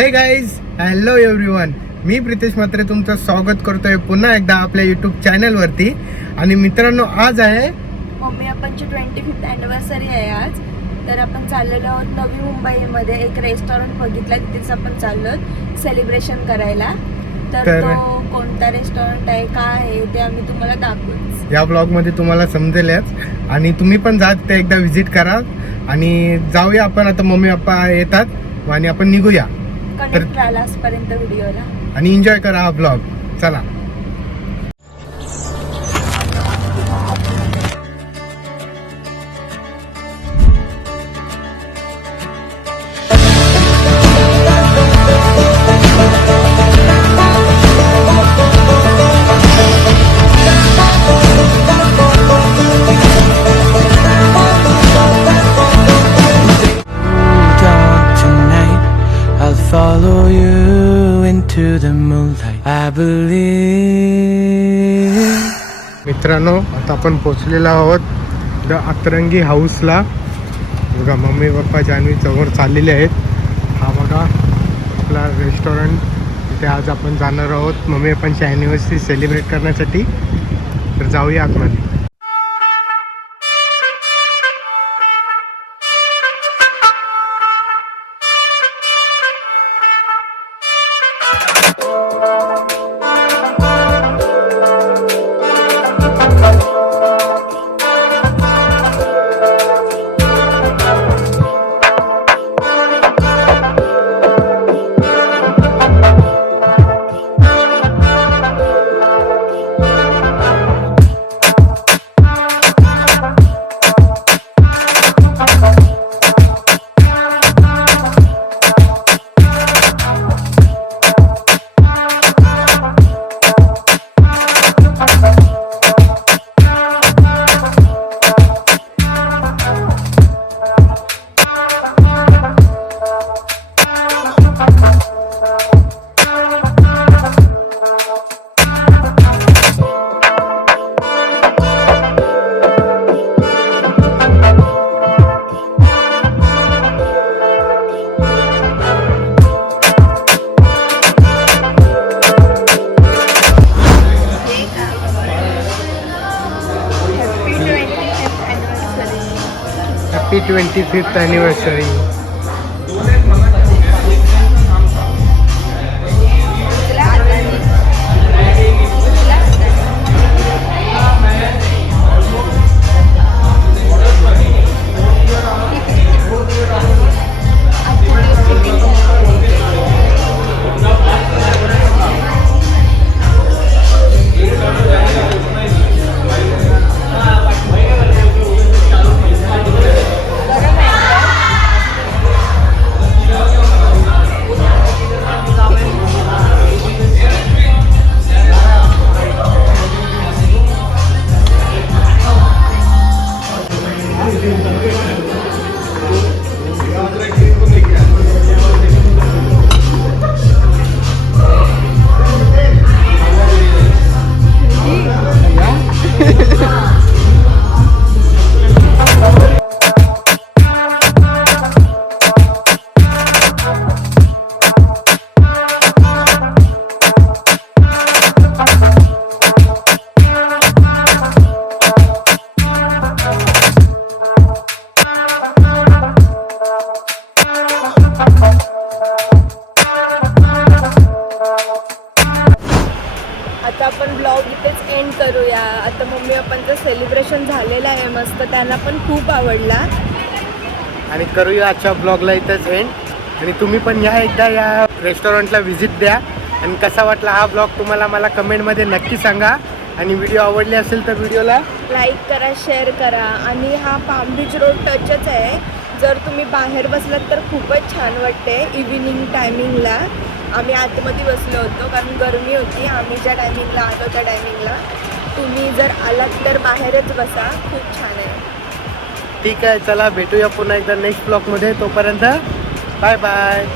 हे guys, hello everyone. मी प्रितेश म्हात्रे तुमचं स्वागत करतोय पुन्हा एकदा आपल्या यूट्यूब चॅनलवरती. आणि मित्रांनो, आज आहे मम्मी पप्पांची 25th अॅनिव्हर्सरी आहे आज. तर आपण चाललेलो आहोत नवी मुंबईमध्ये एक रेस्टॉरंट बघितलं, तिथेच आपण चाललो सेलिब्रेशन करायला. तर तो कोणता रेस्टॉरंट आहे, काय आहे ते आम्ही तुम्हाला दाखवूच. या ब्लॉगमध्ये तुम्हाला समजेलच. आणि तुम्ही पण जात ते एकदा व्हिजिट करा. आणि जाऊया आपण. आता मम्मी पप्पा येतात आणि आपण निघूया. कनेक्ट राहिला आजपर्यंत व्हिडिओला आणि एन्जॉय करा हा ब्लॉग. चला. Follow you into the moonlight. I believe. मित्रांनो, आता आपण पोचलेलो आहोत द अतरंगी हाऊसला. बघा, मम्मी पप्पा जान्हवी समोर चाललेले आहेत. हा बघा आपला रेस्टॉरंट. तिथे आज आपण जाणार आहोत मम्मी पप्पांची ॲनिव्हर्सरी सेलिब्रेट करण्यासाठी. तर जाऊया आतमध्ये. Happy 25th anniversary. आता आपण ब्लॉग इथेच एंड करूया. आता मम्मी पप्पांचं सेलिब्रेशन झालेलं आहे मस्त, त्यांना पण खूप आवडला. आणि करूया आजच्या ब्लॉगला इथंच एंड. आणि तुम्ही पण या एकदा या रेस्टॉरंटला व्हिजिट द्या. आणि कसा वाटला हा ब्लॉग तुम्हाला मला कमेंटमध्ये नक्की सांगा. आणि व्हिडिओ आवडले असेल तर व्हिडिओला लाईक करा, शेअर करा. आणि हा पाम बीच रोड टचच आहे. जर तुम्ही बाहेर बसलात तर खूपच छान वाटते. इव्हिनिंग टायमिंगला आम्ही आतमध्ये बसलो होतो कारण गरमी होती. आम्ही ज्या टायमिंगला आलो त्या टायमिंगला. तुम्ही जर आलात तर बाहेरच बसा, खूप छान आहे. ठीक आहे, चला भेटूया पुन्हा एकदा नेक्स्ट ब्लॉगमध्ये. तोपर्यंत बाय बाय.